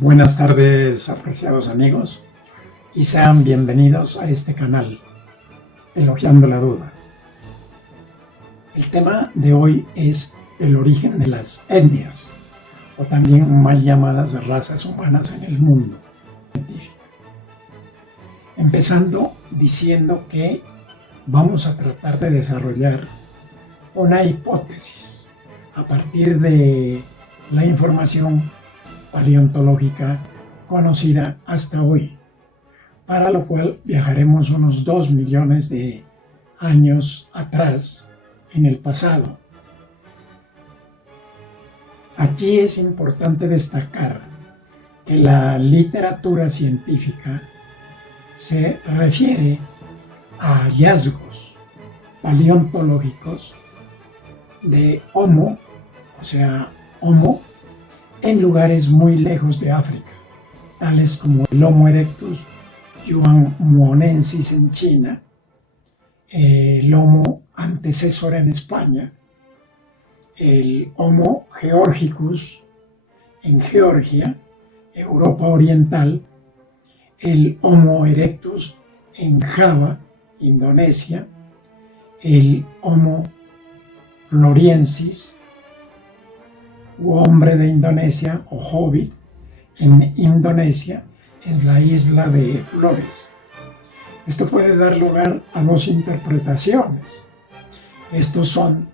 Buenas tardes, apreciados amigos, y sean bienvenidos a este canal, Elogiando la Duda. El tema de hoy es el origen de las etnias, o también mal llamadas razas humanas en el mundo científico. Empezando diciendo que vamos a tratar de desarrollar una hipótesis a partir de la información paleontológica conocida hasta hoy, para lo cual viajaremos unos 2 millones de años atrás en el pasado. Aquí es importante destacar que la literatura científica se refiere a hallazgos paleontológicos de Homo, o sea, Homo, en lugares muy lejos de África, tales como el Homo erectus yuanmuonensis en China, el Homo antecesor en España, el Homo georgicus en Georgia, Europa Oriental, el Homo erectus en Java, Indonesia, el Homo floriensis, u hombre de Indonesia, o hobbit, en Indonesia, es la isla de Flores. Esto puede dar lugar a dos interpretaciones. Estos son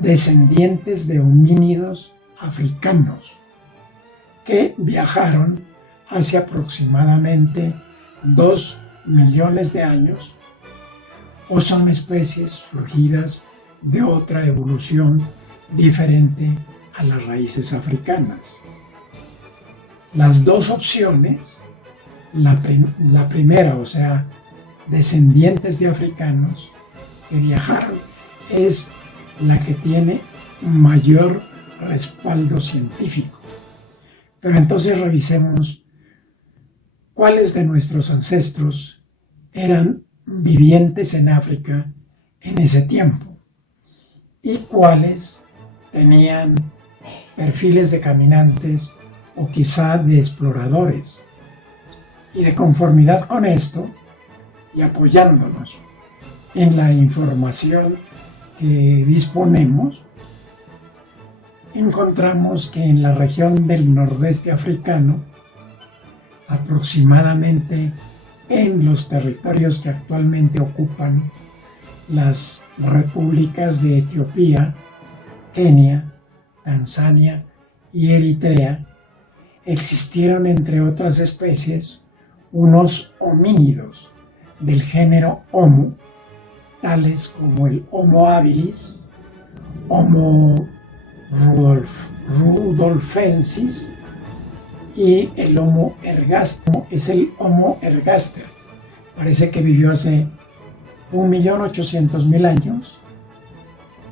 descendientes de homínidos africanos que viajaron hace aproximadamente 2 millones de años, o son especies surgidas de otra evolución diferente a las raíces africanas. Las dos opciones, la primera, o sea, descendientes de africanos que viajaron, es la que tiene mayor respaldo científico. Pero entonces revisemos cuáles de nuestros ancestros eran vivientes en África en ese tiempo y cuáles tenían perfiles de caminantes o quizá de exploradores. Y de conformidad con esto, y apoyándonos en la información que disponemos, encontramos que en la región del nordeste africano, aproximadamente en los territorios que actualmente ocupan las repúblicas de Etiopía, Kenia, Tanzania y Eritrea, existieron, entre otras especies, unos homínidos del género Homo, tales como el Homo habilis, Homo rudolfensis y el Homo ergaster. Es el Homo ergaster. Parece que vivió hace 1.800.000 años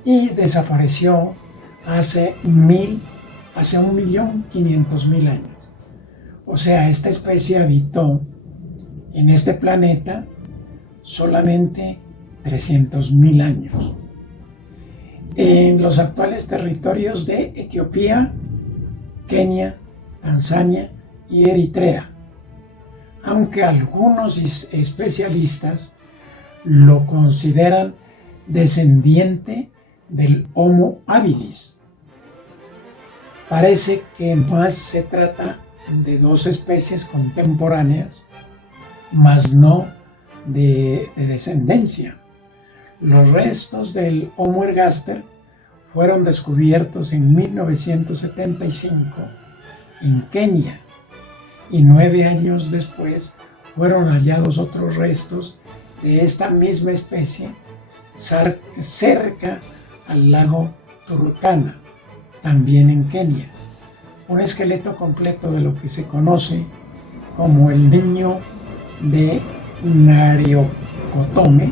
y desapareció hace 1.500.000 años. O sea, esta especie habitó en este planeta solamente 300.000 años. En los actuales territorios de Etiopía, Kenia, Tanzania y Eritrea, aunque algunos especialistas lo consideran descendiente del Homo habilis. Parece que más se trata de dos especies contemporáneas, mas no de descendencia. Los restos del Homo ergaster fueron descubiertos en 1975 en Kenia y 9 años después fueron hallados otros restos de esta misma especie cerca al lago Turkana, también en Kenia. Un esqueleto completo de lo que se conoce como el niño de Nariokotome,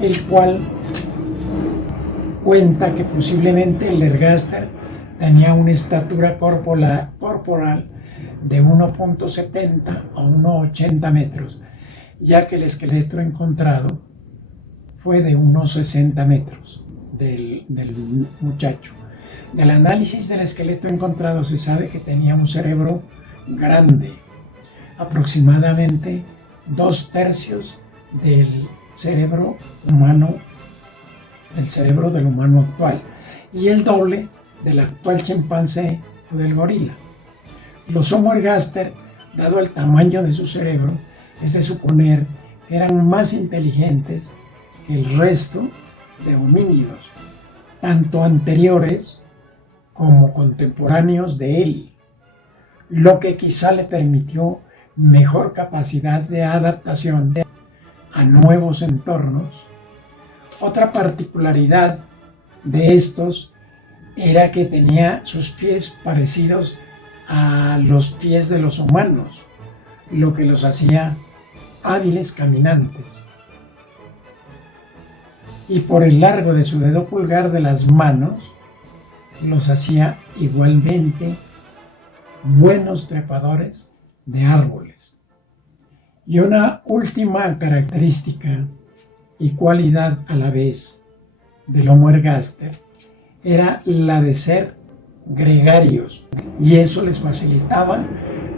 el cual cuenta que posiblemente el ergaster tenía una estatura corporal de 1.70 a 1.80 metros, ya que el esqueleto encontrado fue de unos 60 metros del muchacho. Del análisis del esqueleto encontrado se sabe que tenía un cerebro grande, aproximadamente 2/3 del cerebro humano, del cerebro del humano actual, y el doble del actual chimpancé o del gorila. Los Homo ergaster, dado el tamaño de su cerebro, es de suponer que eran más inteligentes que el resto de homínidos, tanto anteriores como contemporáneos de él, lo que quizá le permitió mejor capacidad de adaptación a nuevos entornos. Otra particularidad de estos era que tenía sus pies parecidos a los pies de los humanos, lo que los hacía hábiles caminantes. Y por el largo de su dedo pulgar de las manos, los hacía igualmente buenos trepadores de árboles. Y una última característica y cualidad a la vez del Homo ergaster era la de ser gregarios, y eso les facilitaba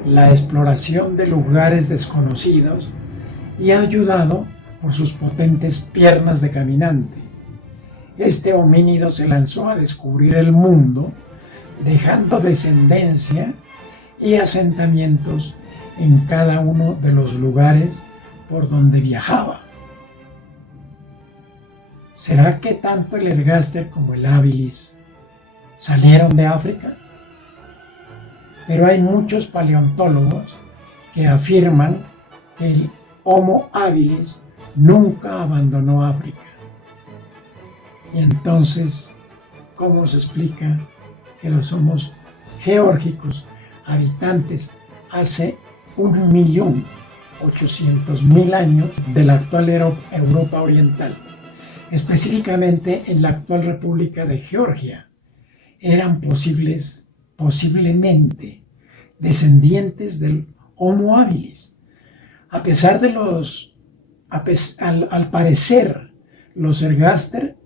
la exploración de lugares desconocidos y ayudado por sus potentes piernas de caminante. Este homínido se lanzó a descubrir el mundo, dejando descendencia y asentamientos en cada uno de los lugares por donde viajaba. ¿Será que tanto el ergaster como el habilis salieron de África? Pero hay muchos paleontólogos que afirman que el Homo habilis nunca abandonó África. Y entonces, ¿cómo se explica que los Homos geórgicos, habitantes hace 1.800.000 años de la actual Europa Oriental, específicamente en la actual República de Georgia, eran posiblemente descendientes del Homo habilis? A pesar de al parecer, los ergaster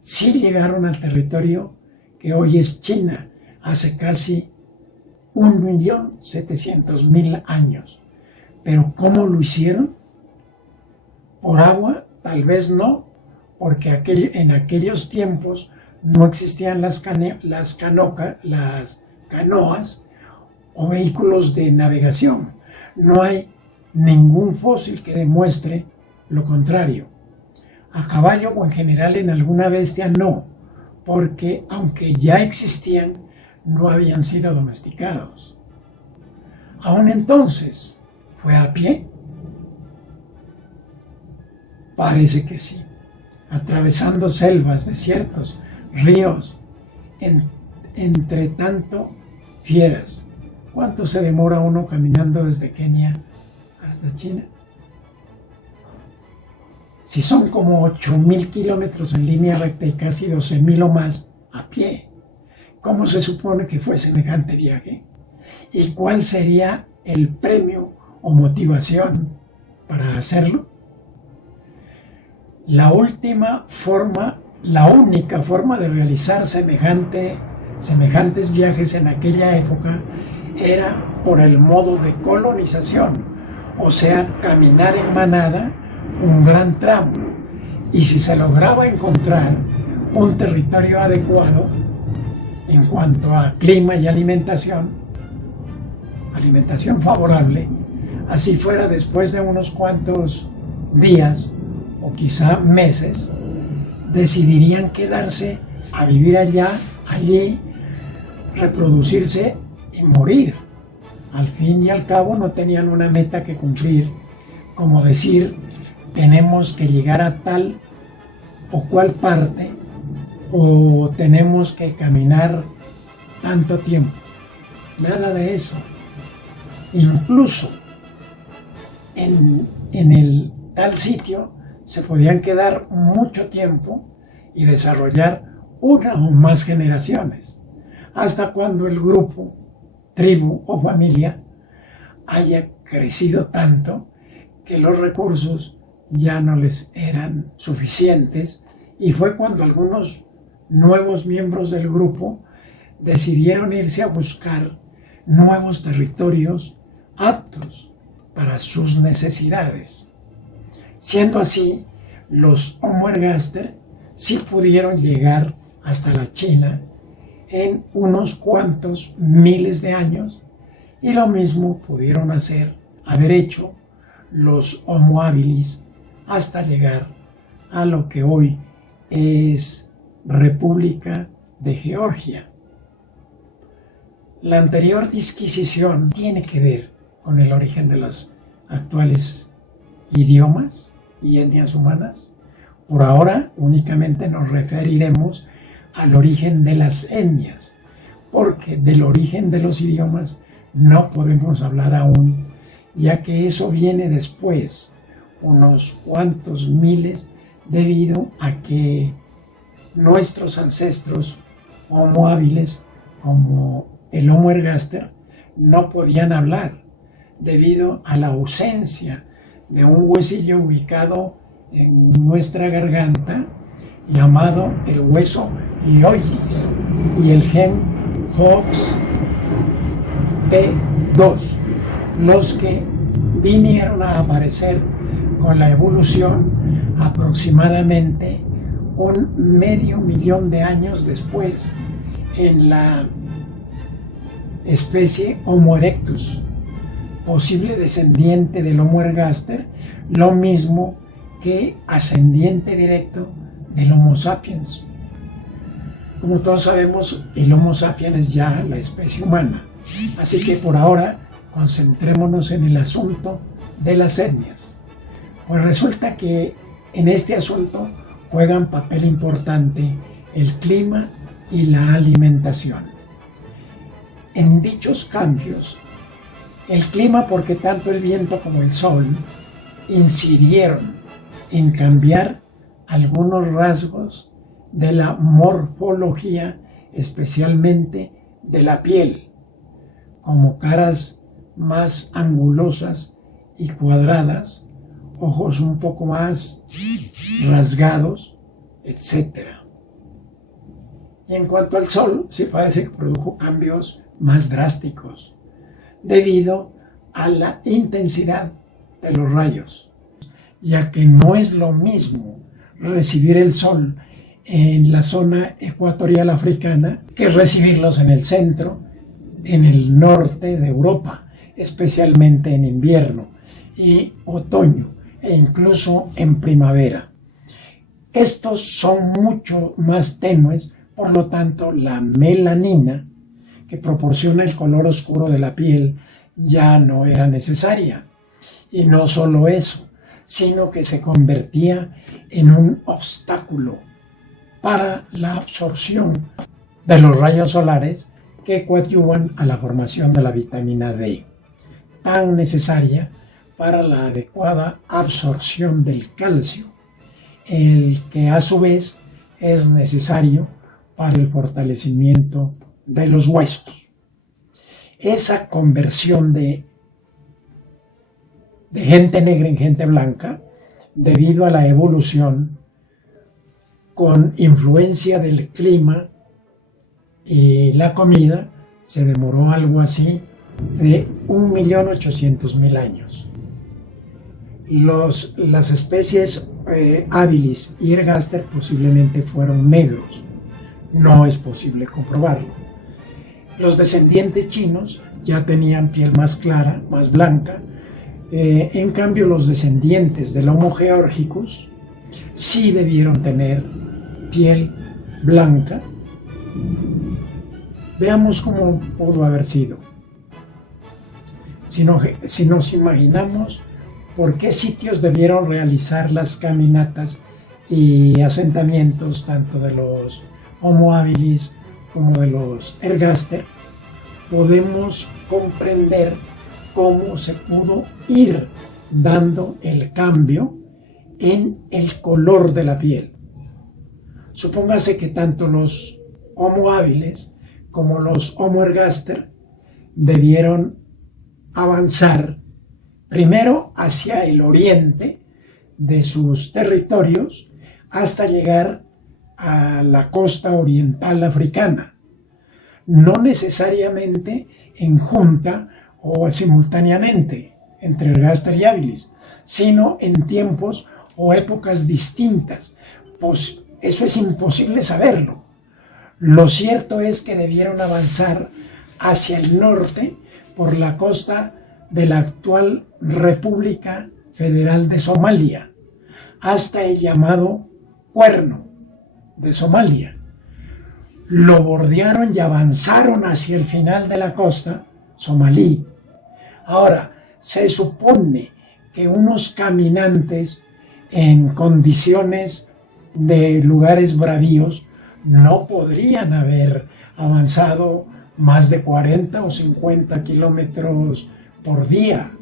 sí llegaron al territorio que hoy es China hace casi 1.700.000 años. ¿Pero cómo lo hicieron? ¿Por agua? Tal vez no, porque en aquellos tiempos no existían las canoas o vehículos de navegación. No hay ningún fósil que demuestre lo contrario. A caballo o en general en alguna bestia no, porque aunque ya existían, no habían sido domesticados. Aún entonces, ¿fue a pie? Parece que sí, atravesando selvas, desiertos, ríos, entre tanto fieras. ¿Cuánto se demora uno caminando desde Kenia hasta China? Si son como 8.000 kilómetros en línea recta y casi 12.000 o más a pie, ¿cómo se supone que fue semejante viaje? ¿Y cuál sería el premio o motivación para hacerlo? La única forma de realizar semejantes viajes en aquella época era por el modo de colonización, o sea, caminar en manada un gran tramo, y si se lograba encontrar un territorio adecuado en cuanto a clima y alimentación favorable, así fuera después de unos cuantos días o quizá meses, decidirían quedarse a vivir allí, reproducirse y morir. Al fin y al cabo no tenían una meta que cumplir, como decir, tenemos que llegar a tal o cual parte, o tenemos que caminar tanto tiempo. Nada de eso. Incluso en el tal sitio se podían quedar mucho tiempo y desarrollar una o más generaciones, hasta cuando el grupo, tribu o familia haya crecido tanto que los recursos ya no les eran suficientes, y fue cuando algunos nuevos miembros del grupo decidieron irse a buscar nuevos territorios aptos para sus necesidades. Siendo así, los Homo ergaster sí pudieron llegar hasta la China en unos cuantos miles de años, y lo mismo pudieron haber hecho los Homo habilis hasta llegar a lo que hoy es República de Georgia. La anterior disquisición tiene que ver con el origen de los actuales idiomas y etnias humanas. Por ahora únicamente nos referiremos al origen de las etnias, porque del origen de los idiomas no podemos hablar aún, ya que eso viene después, unos cuantos miles, debido a que nuestros ancestros Homo habilis, como el Homo ergaster, no podían hablar debido a la ausencia de un huesillo ubicado en nuestra garganta llamado el hueso hyoidis y el gen HOX-B2, los que vinieron a aparecer con la evolución aproximadamente 500.000 de años después en la especie Homo erectus, posible descendiente del Homo ergaster, lo mismo que ascendiente directo del Homo sapiens. Como todos sabemos, el Homo sapiens es ya la especie humana, así que por ahora concentrémonos en el asunto de las etnias. Pues resulta que en este asunto juegan papel importante el clima y la alimentación. En dichos cambios, el clima, porque tanto el viento como el sol incidieron en cambiar algunos rasgos de la morfología, especialmente de la piel, como caras más angulosas y cuadradas, ojos un poco más rasgados, etc. Y en cuanto al sol, sí parece que produjo cambios más drásticos, debido a la intensidad de los rayos, ya que no es lo mismo recibir el sol en la zona ecuatorial africana que recibirlos en el centro, en el norte de Europa, especialmente en invierno y otoño e incluso en primavera. Estos son mucho más tenues, por lo tanto la melanina que proporciona el color oscuro de la piel ya no era necesaria. Y no solo eso, sino que se convertía en un obstáculo para la absorción de los rayos solares que coadyuvan a la formación de la vitamina D, tan necesaria para la adecuada absorción del calcio, el que a su vez es necesario para el fortalecimiento de los huesos. Esa conversión de gente negra en gente blanca, debido a la evolución con influencia del clima y la comida, se demoró algo así de 1.800.000 años. Las especies habilis y ergaster posiblemente fueron negros. No es posible comprobarlo. Los descendientes chinos ya tenían piel más clara, más blanca. En cambio, los descendientes del Homo georgicus sí debieron tener piel blanca. Veamos cómo pudo haber sido. Si nos imaginamos por qué sitios debieron realizar las caminatas y asentamientos tanto de los Homo habilis como de los ergaster, podemos comprender cómo se pudo ir dando el cambio en el color de la piel. Supóngase que tanto los Homo habilis como los Homo ergaster debieron avanzar primero hacia el oriente de sus territorios hasta llegar a la costa oriental africana. No necesariamente en junta o simultáneamente entre Ergaster y Áviles, sino en tiempos o épocas distintas. Pues eso es imposible saberlo. Lo cierto es que debieron avanzar hacia el norte por la costa de la actual República Federal de Somalia, hasta el llamado Cuerno de Somalia. Lo bordearon y avanzaron hacia el final de la costa somalí. Ahora, se supone que unos caminantes en condiciones de lugares bravíos no podrían haber avanzado más de 40 o 50 kilómetros por día.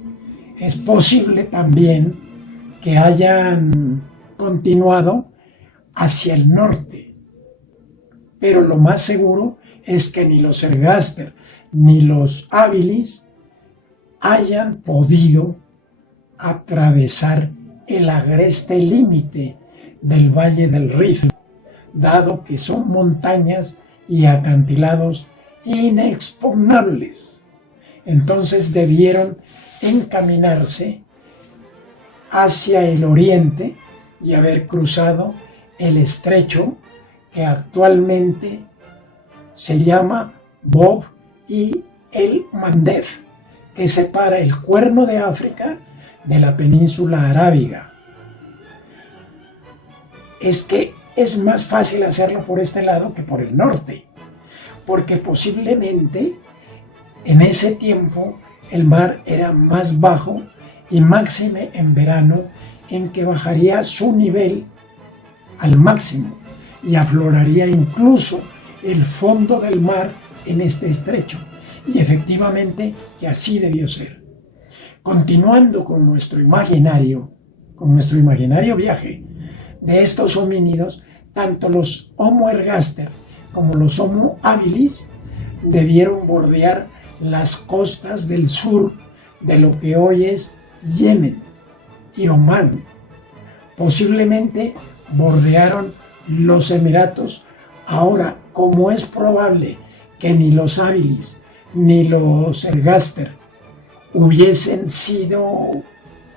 Es posible también que hayan continuado hacia el norte, pero lo más seguro es que ni los Ergaster ni los Áviles hayan podido atravesar el agreste límite del Valle del Rift, dado que son montañas y acantilados inexpugnables. Entonces debieron encaminarse hacia el oriente y haber cruzado el estrecho que actualmente se llama Bab y el Mandeb, que separa el Cuerno de África de la península arábiga. Es que es más fácil hacerlo por este lado que por el norte, porque posiblemente en ese tiempo el mar era más bajo y máxime en verano, en que bajaría su nivel al máximo y afloraría incluso el fondo del mar en este estrecho. Y efectivamente que así debió ser. Continuando con nuestro imaginario viaje de estos homínidos, tanto los Homo ergaster como los Homo habilis debieron bordear las costas del sur de lo que hoy es Yemen y Omán. Posiblemente bordearon los Emiratos. Ahora, como es probable que ni los habilis ni los Ergaster hubiesen sido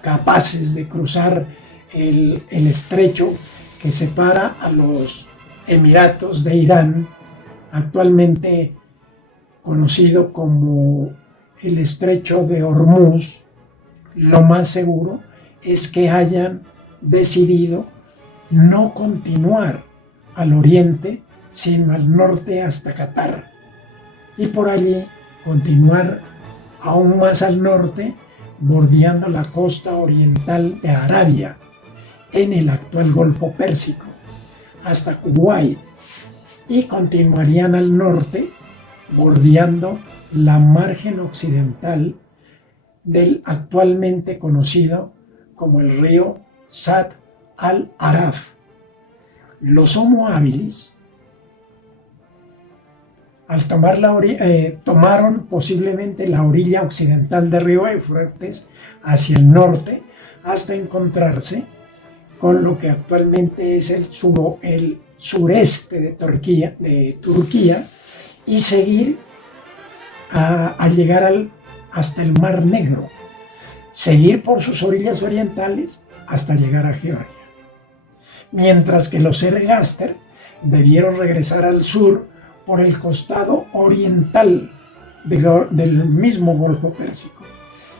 capaces de cruzar el estrecho que separa a los Emiratos de Irán, actualmente conocido como el estrecho de Hormuz, lo más seguro es que hayan decidido no continuar al oriente, sino al norte hasta Qatar, y por allí continuar aún más al norte, bordeando la costa oriental de Arabia, en el actual Golfo Pérsico, hasta Kuwait, y continuarían al norte, bordeando la margen occidental del actualmente conocido como el río Sad al-Araf. Los Homo habilis al tomar tomaron posiblemente la orilla occidental del río Éufrates hacia el norte hasta encontrarse con lo que actualmente es el sureste de Turquía y seguir a llegar hasta el Mar Negro, seguir por sus orillas orientales hasta llegar a Georgia. Mientras que los Ergaster debieron regresar al sur por el costado oriental del mismo Golfo Pérsico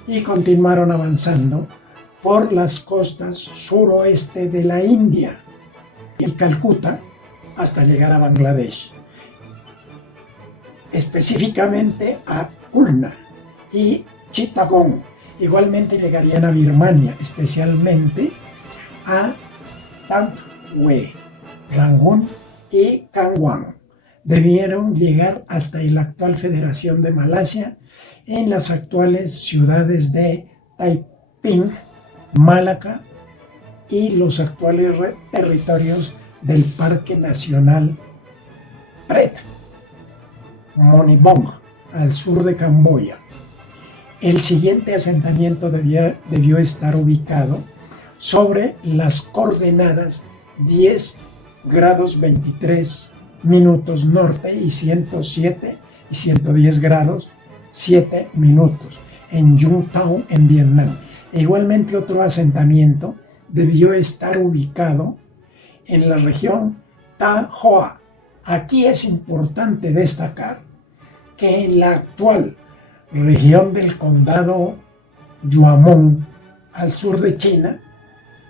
y continuaron avanzando por las costas suroeste de la India y Calcuta hasta llegar a Bangladesh, específicamente a Khulna y Chittagong. Igualmente llegarían a Birmania, especialmente a Tantwe, Rangún y Kangwon. Debieron llegar hasta la actual Federación de Malasia, en las actuales ciudades de Taiping, Malaca y los actuales territorios del Parque Nacional Pret Monibong, al sur de Camboya. El siguiente asentamiento debió estar ubicado sobre las coordenadas 10 grados 23 minutos norte y 107 y 110 grados 7 minutos en Dung Tao, en Vietnam. E igualmente otro asentamiento debió estar ubicado en la región Ta Hoa. Aquí es importante destacar que en la actual región del condado Yuamong, al sur de China,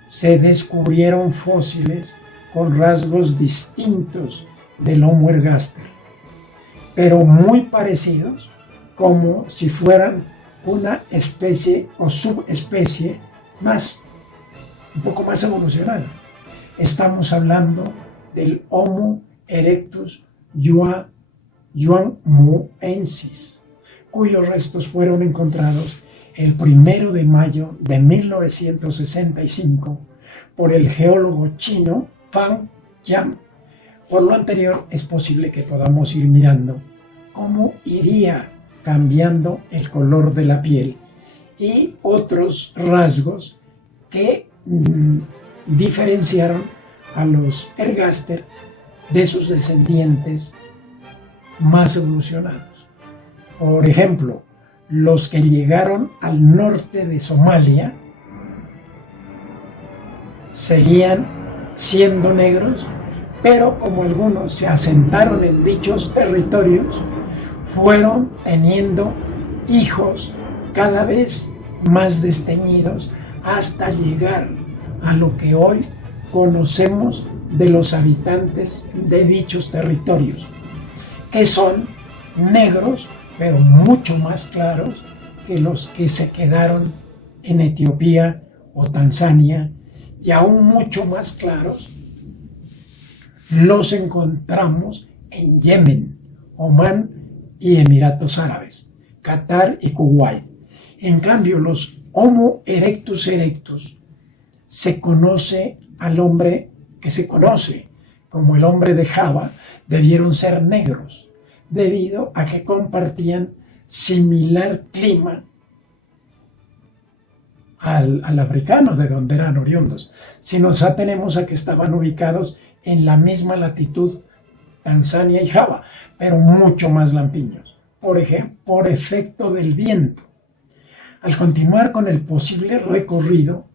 se descubrieron fósiles con rasgos distintos del Homo ergaster, pero muy parecidos, como si fueran una especie o subespecie más, un poco más evolucionada. Estamos hablando del Homo erectus yuanmuensis, cuyos restos fueron encontrados el 1 de mayo de 1965 por el geólogo chino Fang Yang. Por lo anterior, es posible que podamos ir mirando cómo iría cambiando el color de la piel y otros rasgos que diferenciaron a los ergaster de sus descendientes más evolucionados. Por ejemplo, los que llegaron al norte de Somalia seguían siendo negros, pero como algunos se asentaron en dichos territorios, fueron teniendo hijos cada vez más desteñidos hasta llegar a lo que hoy conocemos de los habitantes de dichos territorios, que son negros, pero mucho más claros que los que se quedaron en Etiopía o Tanzania, y aún mucho más claros los encontramos en Yemen, Omán y Emiratos Árabes, Qatar y Kuwait. En cambio, los Homo erectus se conoce al hombre que se conoce como el hombre de Java, debieron ser negros, debido a que compartían similar clima al africano, de donde eran oriundos. Si nos atenemos a que estaban ubicados en la misma latitud Tanzania y Java, pero mucho más lampiños, por ejemplo, por efecto del viento. Al continuar con el posible recorrido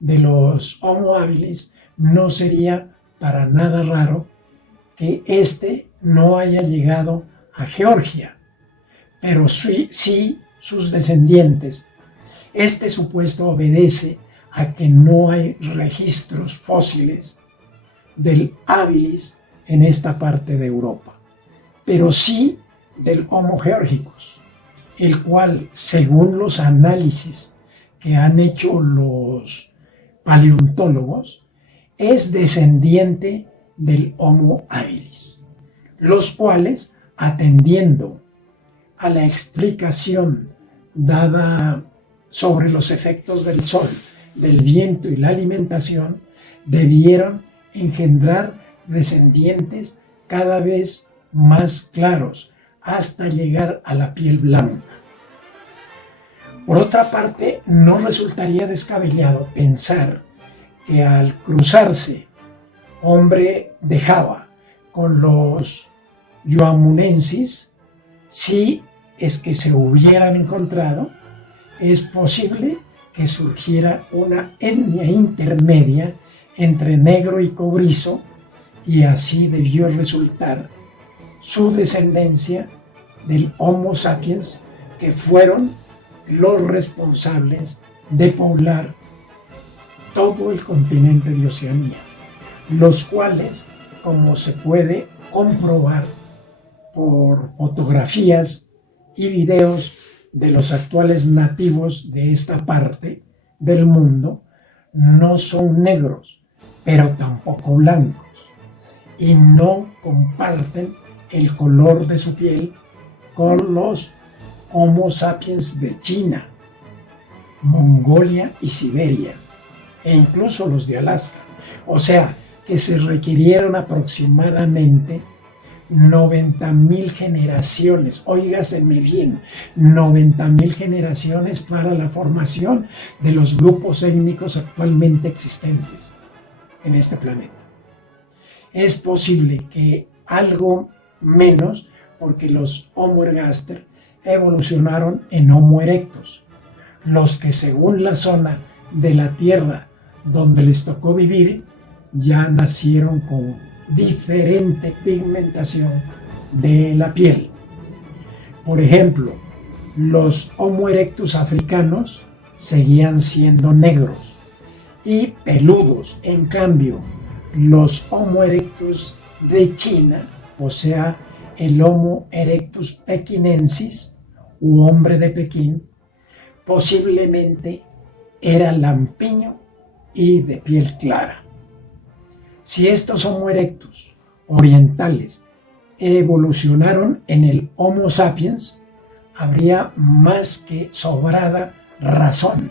de los Homo habilis, no sería para nada raro que éste no haya llegado a Georgia, pero sí sus descendientes. Este supuesto obedece a que no hay registros fósiles del habilis en esta parte de Europa, pero sí del Homo georgicus, el cual, según los análisis que han hecho los paleontólogos, es descendiente del Homo habilis, los cuales, atendiendo a la explicación dada sobre los efectos del sol, del viento y la alimentación, debieron engendrar descendientes cada vez más claros hasta llegar a la piel blanca. Por otra parte, no resultaría descabellado pensar que al cruzarse hombre de Java con los yuamunensis, si es que se hubieran encontrado, es posible que surgiera una etnia intermedia entre negro y cobrizo, y así debió resultar su descendencia del Homo sapiens, que fueron los responsables de poblar todo el continente de Oceanía, los cuales, como se puede comprobar por fotografías y videos de los actuales nativos de esta parte del mundo, no son negros, pero tampoco blancos, y no comparten el color de su piel con los Homo sapiens de China, Mongolia y Siberia, e incluso los de Alaska. O sea, que se requirieron aproximadamente 90,000 generaciones, óigaseme bien, 90,000 generaciones para la formación de los grupos étnicos actualmente existentes en este planeta. Es posible que algo menos, porque los Homo ergaster evolucionaron en Homo erectus, los que según la zona de la Tierra donde les tocó vivir, ya nacieron con diferente pigmentación de la piel. Por ejemplo, los Homo erectus africanos seguían siendo negros y peludos. En cambio, los Homo erectus de China, o sea, el Homo erectus pekinensis, u hombre de Pekín, posiblemente era lampiño y de piel clara. Si estos Homo erectus orientales evolucionaron en el Homo sapiens, habría más que sobrada razón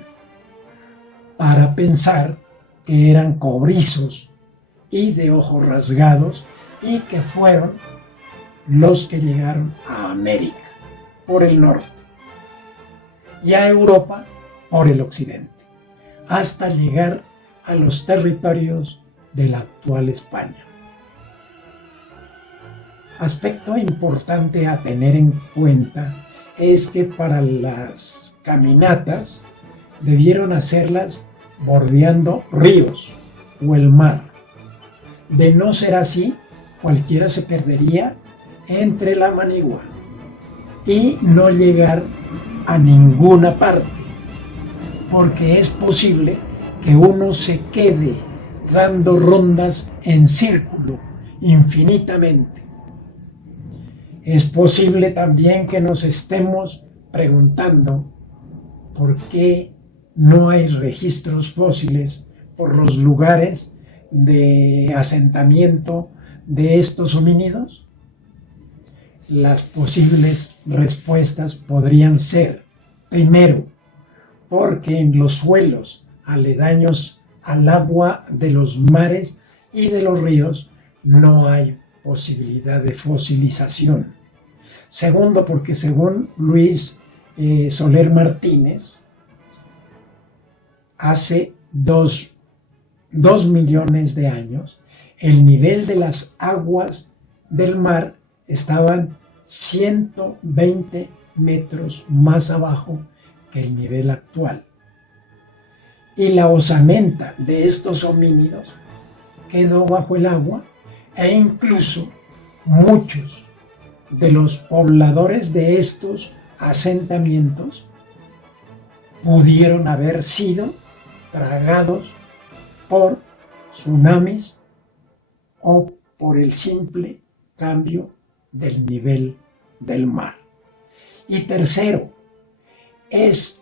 para pensar que eran cobrizos y de ojos rasgados y que fueron los que llegaron a América por el norte y a Europa por el occidente, hasta llegar a los territorios de la actual España. Aspecto importante a tener en cuenta es que para las caminatas debieron hacerlas bordeando ríos o el mar. De no ser así, cualquiera se perdería entre la manigua y no llegar a ninguna parte, porque es posible que uno se quede dando rondas en círculo infinitamente. Es posible también que nos estemos preguntando por qué no hay registros fósiles por los lugares de asentamiento de estos homínidos. Las posibles respuestas podrían ser, primero, porque en los suelos aledaños al agua de los mares y de los ríos no hay posibilidad de fosilización. Segundo, porque según Luis Soler Martínez, hace 2 millones de años, el nivel de las aguas del mar estaban 120 metros más abajo que el nivel actual. Y la osamenta de estos homínidos quedó bajo el agua e incluso muchos de los pobladores de estos asentamientos pudieron haber sido tragados por tsunamis o por el simple cambio del nivel del mar. Y tercero, es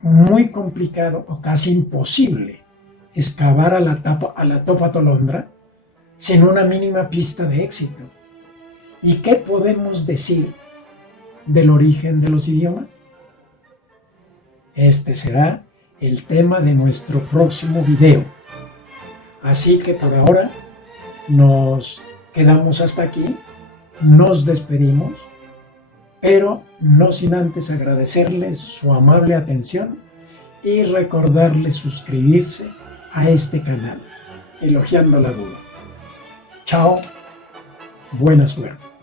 muy complicado o casi imposible excavar a la Topa Tolondra sin una mínima pista de éxito. ¿Y qué podemos decir del origen de los idiomas? Este será el tema de nuestro próximo video. Así que por ahora nos quedamos hasta aquí, nos despedimos, pero no sin antes agradecerles su amable atención y recordarles suscribirse a este canal, Elogiando la Duda. Chao, buena suerte.